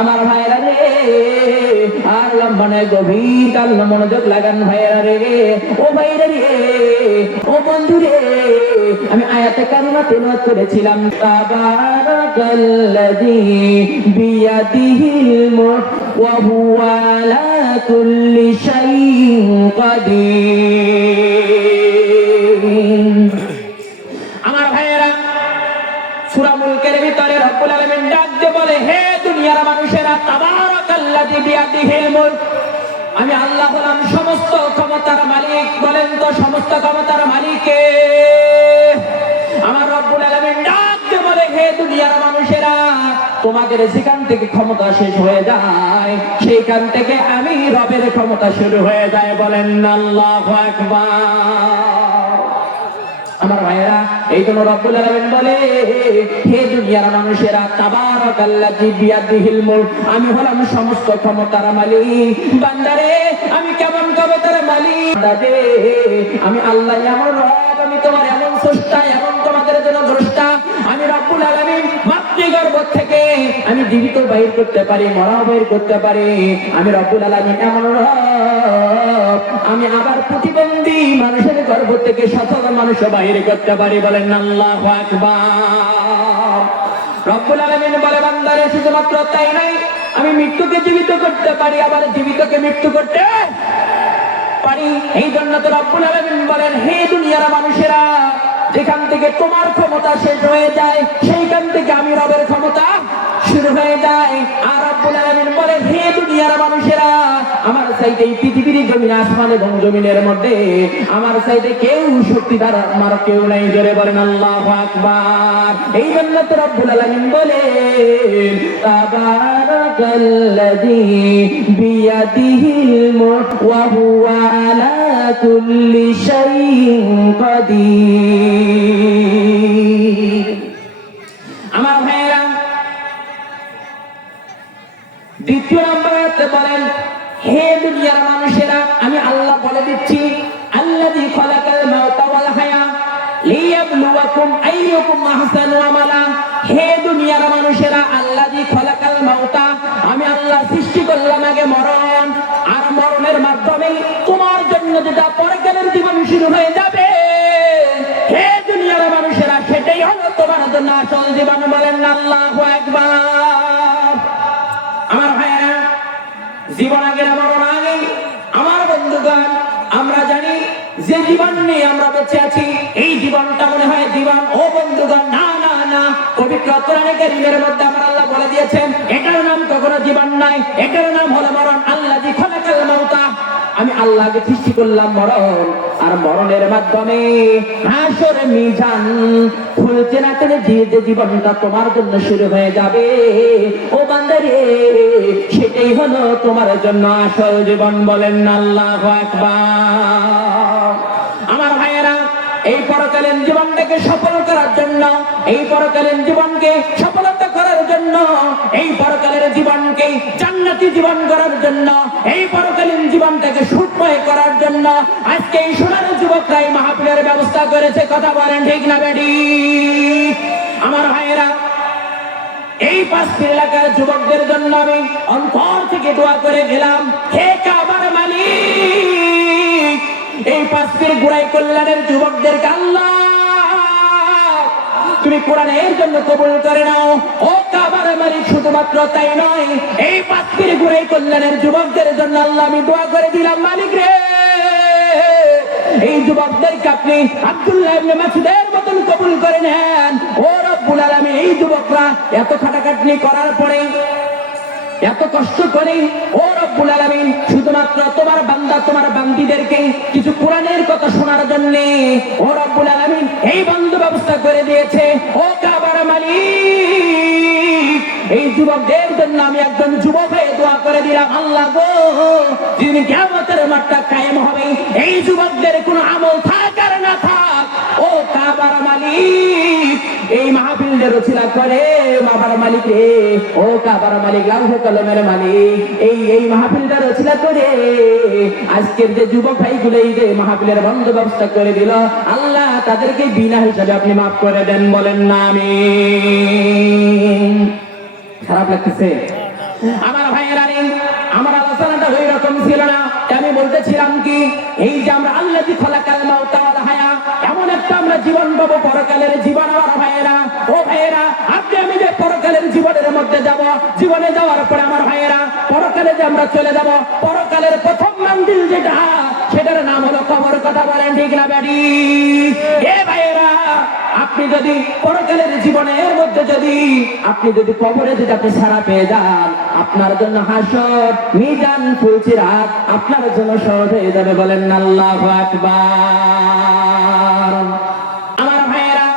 আমার ভাইরা রে, আর লম্বনে গভীর কাল মনোযোগ লাগান ভাইরা রে, ও ভাইরা রে, ও বন্ধু রে, আমি আয়াতে কারিমা তেলাওয়াত করেছিলাম, তাবারাকাল্লাযী বিয়াদিহিল মুলক ওয়া হুয়া আলা কুল্লি শাইইন কাদির। আমার ভাইরা, সূরা মুলকের ভিতরে রব্বুল আলামিন ডাক দিয়ে বলে, হে দুনিয়ার মানুষেরা, তাবারাকাল্লাযী বিয়াদিহিল মুলক, আমি আল্লাহ হলাম সমস্ত ক্ষমতার মালিক। বলেন তো সমস্ত ক্ষমতার মালিক কে? আমার রব্বুল আলামিন ডাক দিয়ে বলে, হে দুনিয়ার মানুষেরা, তোমাদের যেখান থেকে ক্ষমতা শেষ হয়ে যায় সেইখান থেকে আমি রবের ক্ষমতা শুরু হয়ে যায়। বলেন আল্লাহু আকবার। আমার ভাইরা, এই জন্য রব্বুল আলামিন বলে, হে দুনিয়ার মানুষেরা, তাবারাকাল্লাযী বিয়াদিহিল মুলক, আমি হলাম সমস্ত ক্ষমতার মালিক। বান্দারে, আমি কেমন ক্ষমতার মালিক? বান্দারে, আমি আল্লাহ এমন রব, আমি তোমার এমন স্রষ্টা, এমন তোমাদের জন্য দ্রষ্টা। আমি রব্বুল আলামিন মাতৃগর্ভ থেকে আমি জীবিত বাইর করতে পারি, মরা বাইর করতে পারি। আমি রব্বুল আলামিন এমন রব, আমি আবার প্রতিবন্ধী মানুষের গর্ভ থেকে সচল মানুষ বাইরে করতে পারি। বলেন আল্লাহু আকবার। রব্বুল আলামিন বলে, বান্দারে, শুধুমাত্র তাই নাই, আমি মৃত্যুকে জীবিত করতে পারি, আবার জীবিতকে মৃত্যু করতে পারি। এই জন্য তো রব্বুল আলামিন বলেন, হে দুনিয়ার মানুষেরা, যেখান থেকে তোমার ক্ষমতা শেষ হয়ে যায় সেইখান থেকে আমি রবের ক্ষমতা শুরু হয়ে যায়। আর রব্বুল আলামিন বলেন, হে দুনিয়ার মানুষেরা, আমার চাইতে এই পৃথিবীর জমিন, আসমান এবং জমিনের মধ্যে আমার চাইতে কেউ শক্তিদার আমার কেউ নাই। জোরে বলেন আল্লাহু আকবার। এই জন্য তো রব্বুল আলামিন বলেন, তাবারাকাল্লাযী বিয়াদিহিল মুলক ওয়া হুয়া আলা কুল্লি শাইইন কাদির। আমার ভাইরা, দ্বিতীয় নম্বরে বলেন, হে দুনিয়ার মানুষেরা, আমি আল্লাহ বলে দিচ্ছি, আল্লাযী খালাকাল মাউতা ওয়াল হায়া লিয়াবলুয়াকুম আইয়ুকুম আহসানু আমালা। হে দুনিয়ার মানুষেরা, আল্লাযী খালাকাল মাউতা, আমি আল্লাহ সৃষ্টি করলাম আগে মরণ, আর মরণের মাধ্যমে তোমার জন্য যেটা পরকালের জীবন শুরু হয়ে যাবে, হে দুনিয়ার মানুষেরা, সেটাই হলো তোমার জন্য আসল জীবন। বলেন আল্লাহু আকবার। আমার ভাইরা, জীবন আগে না মরণ আগে। আমার বন্ধুগণ, আমরা জানি যে জীবন নিয়ে আমরা বেঁচে আছি, এই জীবনটা মনে হয় জীবন। ও বন্ধুগণ, না না না, পবিত্র কোরআনে কারীমের মধ্যে আমার আল্লাহ বলে দিয়েছেন, এটার নাম কখনো জীবন নয়, এটার নাম হলো মরণ। আল্লাযী খালাকাল মাউতা, আমি আল্লাহকে সৃষ্টি করলাম মরণ, আর মরণের মাধ্যমে হাসর মিজান খুলতে না খুলে যে জীবনটা তোমার জন্য শুরু হয়ে যাবে, ও বান্দারে, সেটাই হলো তোমার জন্য আসল জীবন। বলেন আল্লাহু আকবার। আমার ভাইয়েরা, এই পরকালীন জীবনটাকে সফল করার জন্য, এই পরকালীন জীবনকে সফলতা করার জন্য, এই পরকালের জীবনকে জান্নাতি জীবন করার জন্য, এই পরকালীন জীবনটাকে সুখময় করার জন্য আজকে এই সোনার যুবকরা এই মাহফিলের ব্যবস্থা করেছে। কথা বলেন ঠিক না বেডি? আমার ভাইয়েরা, এই পাঁচটি এলাকার যুবকদের জন্য আমি অন্তর থেকে দোয়া করে গেলাম, হে কাবার মালিক, এই পাঁচটির গোড়াই কল্যাণের যুবকদেরকে আল্লাহ তুমি কোরআনের জন্য কবুল করে নাও। ও কাবার মালিক, শুধুমাত্র তাই নয়, এই পাঁচটির গোড়াই কল্যাণের যুবকদের জন্য আল্লাহ আমি দোয়া করে দিলাম, মালিক রে, এই যুবকদেরকে আপনি আব্দুল্লাহ ইবনে মাসউদের মতন কবুল করে নেন। ও রব্বুল আলামিন, এই যুবকরা এত খাটাখাটনি করার পরে, এত কষ্ট করে, ও রব্বুল আলামিন, শুধুমাত্র তোমার বান্দা তোমার বান্দীদেরকে কিছু কোরআনের কথা শোনার জন্য ও রব্বুল আলামিন এই বন্ধু ব্যবস্থা করে দিয়েছে। ও কাবার মালিক, এই যুবকদের জন্য আমি একজন যুবক হয়ে দোয়া করে দিলাম, আল্লাহ গো, যিনি কিয়ামতের মাঠটা কায়েম হবে, এই যুবকদের কোনো আমল থাক আর না থাক, ও কাবার মালিক, এই মাহফিলের রচনা করে কাবার মালিক রে, ও কাবার মালিক, লাউহে কলমের মালিক, এই মাহফিলটা রচনা করে আজকের যে যুবক ভাইগুলো এই যে মাহফিলের বন্ধ ব্যবস্থা করে দিল, আল্লাহ তাদেরকে বিনা হিসাবে আপনি মাফ করে দেন। বলেন না আমিন। খারাপ লাগতেছে? আমার ভাইয়েরা রে, আমার আলোচনাটা ওই রকম ছিল না। আমি বলতেছিলাম কি, এই যে আমরা আল্লাযী খালাকাল মাউতা ওয়াল হায়া, এমন একটা আমরা জীবন পাবো, পরকালের জীবন। আমার ভাইয়েরা, ও ভাইয়েরা, আপনি আমি যে পরকালের জীবনের মধ্যে যাব, জীবনে যাওয়ার পরে আমার ভাইয়েরা, পরকালে যে আমরা চলে যাব, পরকালের প্রথম মন্দির যেটা, সেটার নাম হলো কবর। কথা বলেন ঠিক না ব্যাডি? এ ভাইয়েরা, আপনি যদি পরকালের জীবনের মধ্যে আপনি যদি কবরে যদি আপনি ছাড়া পেয়ে যান, আপনার জন্য হাসর, মিজান, ফুলসিরাত আপনার জন্য সহজ হয়ে যাবে। বলেন আল্লাহু আকবার। আমার ভাইয়েরা,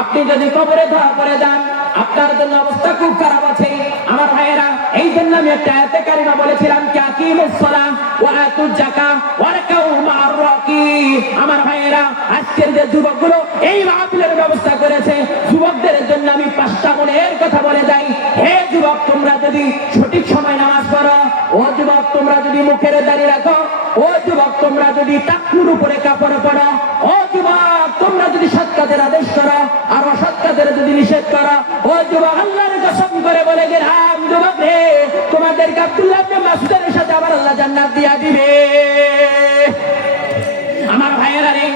আপনি যদি কবরে ধরা পড়ে যান, আপনার জন্য অবস্থা খুব খারাপ আছে। আমার ভাইয়েরা, এই জন্য আমি একটা আয়াতে কারিমা বলেছিলাম, আকিমুস সালাহ ওয়া আতুজ যাকাত ওয়ারকাউ মা'আর রাকিব। আমার ভাইয়েরা, আজকের যে যুবকগুলো এই মাহফিলের ব্যবস্থা করেছে, যুবকদের জন্য আমি 5টা গুণের কথা বলে যাই। হে যুবক, তোমরা যদি সঠিক সময় নামাজ পড়ো, ও যুবক তোমরা যদি মুখের দাড়ি রাখো, ও যুবক তোমরা যদি টাকনুর উপরে কাপড় পড়ো, ও যুবক তোমরা যদি সৎ কাজের আদেশ করো আর অসৎ কাজের যদি নিষেধ করো, ও যুবক আল্লাহর কসম করে বলে গেলাম যুবক রে, তোমাদেরকে আব্দুল্লাহ ইবনে মাসউদের সাথে আবার আল্লাহ জান্নাত দিয়া দিবে। আমার ভাইয়েরা রে,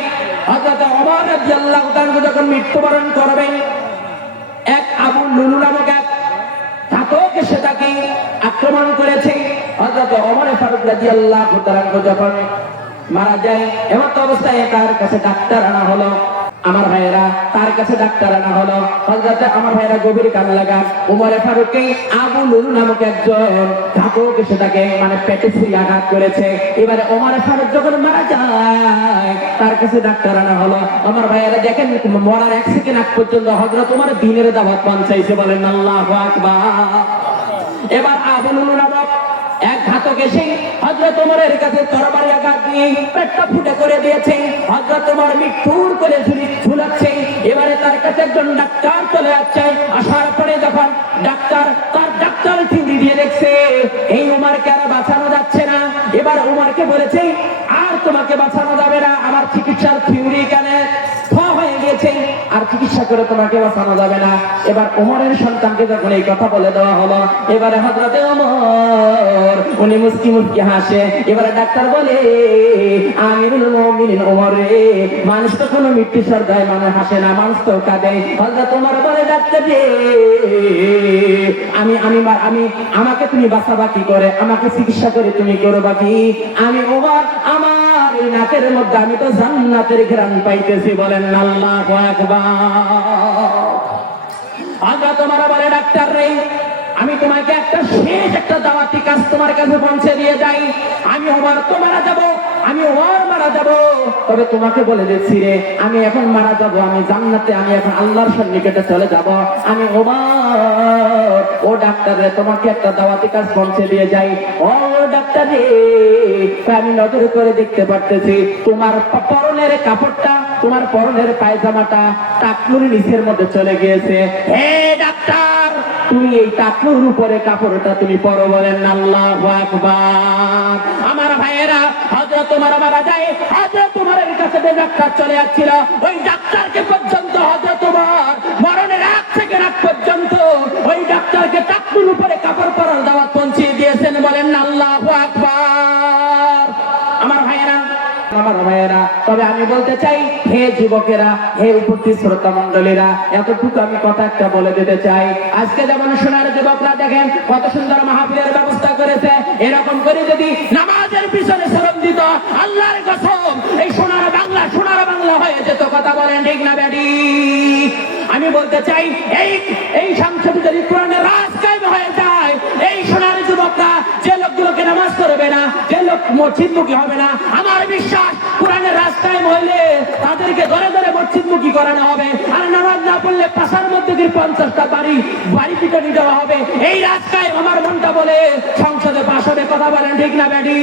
হযরত ওমর রাদিয়াল্লাহু তাআলা যখন মৃত্যুবরণ করবেন, এক আবু লুলু নামক এক ঘাতক এসে তাকে আক্রমণ করেছে। হযরত ওমর ফারুক রাদিয়াল্লাহু তাআলা যখন মারা যায়, এমন অবস্থায় তার কাছে ডাক্তার আনা হলো। আমার ভাইয়েরা, তার কাছে ডাক্তার আনা হলো। হযরত আমার ভাইয়েরা গভীর কান লাগা, ওমর ফারুককে আবু লুলু নামক একজন ঘাতক এসে তাকে পেটে ছুরি আঘাত করেছে। এবারে ওমর ফারুক যখন মারা যায়, তার কাছে ডাক্তার আনা হলো। আমার ভাইয়েরা দেখেন, মরার 1 সেকেন্ড আগ পর্যন্ত হযরত ওমর দ্বীনের দাওয়াত পৌঁছাইছে। বলেন আল্লাহু আকবার। এবার আবু লুলু নামক এক ঘাতক এসে হযরত ওমরের কাছে তরবারি আঘাত দিয়ে পেটটা ফুটে করে দিয়েছে। হযরত ওমর মৃত্যুর কোলে ঝুলাচ্ছে। এবারে তার কাছে একজন ডাক্তার চলে আসছে। আসার পরে যখন ডাক্তার তার ডাক্তার থিউরি দিয়ে দেখছে এই ওমরকে আর বাঁচানো যাচ্ছে না, এবার ওমরকে বলেছে আর তোমাকে বাঁচানো যাবে না, আমার চিকিৎসার থিউরি কানে হয়ে গেছে, আর চিকিৎসা করে তোমাকে বাঁচানো যাবে না। এবার ওমরের সন্তানকে যখন এই কথা বলে দেওয়া হলো, এবারে হযরতে ওমর উনি মুস্কি মুস্কি হাসে। এবারে ডাক্তার বলে, আমিরুল মুমিনিন ওমর রে, মানুষ তো কোনো মৃত্যু সর্দায় মানুষ হাসে না, মানুষ তো কাঁদে। হযরত ওমর বলে, ডাক্তার রে, আমাকে তুমি বাঁচাবা কি করে, আমাকে চিকিৎসা করে তুমি করবা কি? আমি ওমর, আমার এই নাকের মধ্যে আমি তো জান্নাতের ঘ্রাণ পাইতেছি। বলেন আল্লাহু আকবার। হযরত ওমর বলে, ডাক্তার রে, আমি তোমাকে শেষ একটা দাওয়াতি কাজ তোমার কাছে পৌঁছে দিয়ে যাই। আমি ওমর তো মারা যাব, আমি ওমর মারা যাব, তবে তোমাকে বলে দিচ্ছি রে, আমি এখন মারা যাব, আমি জান্নাতে, আমি এখন আল্লাহর সন্নিকটে চলে যাব। আমি ওমর, ও ডাক্তার রে, তোমাকে একটা দাওয়াতি কাজ পৌঁছে দিয়ে যাই। ও ডাক্তার রে, আমি নজর করে দেখতে পারতেছি তোমার পরনের কাপড়টা, তোমার পরনের পায়জামাটা টাকনুর নিচের মধ্যে চলে গিয়েছে। হে ডাক্তার, তুমি এই টাকনুর উপরে কাপড়টা তুমি পরো। বলেন আল্লাহু আকবার। আমার ভাইয়েরা, হযরত ওমর মারা যায়, হযরত ওমরের কাছে যে ডাক্তার চলে আসছিল, ওই ডাক্তারকে পর্যন্ত হযরত ওমর মরণের 1 সেকেন্ড আগ পর্যন্ত ওই ডাক্তারকে টাকনুর উপরে কাপড় পরার দাওয়াত পৌঁছে দিয়েছেন। বলেন আল্লাহু আকবার। আমার ভাইয়েরা, তবে আমি বলতে চাই, হে যুবকেরা, হে উপস্থিত শ্রোতা মন্ডলীরা, এতটুকু আমি কথা একটা বলে দিতে চাই। আজকে যেমন সোনার যুবকরা দেখেন কত সুন্দর মাহফিলের ব্যবস্থা করেছে, এরকম করে যদি নামাজের পিছনে শ্রম দিত, আল্লাহর কসম এই সোনার বাংলা হয়ে যেত। কথা বলেন ঠিক না ব্যাডি? আমি বলতে চাই, এই সংসদে যদি কোরআনের রাজ কায়েম হয়ে যায়, এই সোনার যুবকরা যে লোকগুলোকে নামাজ পড়বে না, যে লোক মসজিদমুখী হবে না, আমার বিশ্বাস কোরআনের রাজ কায়েম হইলে তাদেরকে ধরে ধরে মসজিদমুখী করানো হবে। আর নামাজ না পড়লে পাশার মধ্যে 50টা বাড়ি পিটনি দেওয়া হবে। এই রাজ কায়েম আমার মনটা বলে সংসদে পাশ হবে। কথা বলেন ঠিক না ব্যাডি?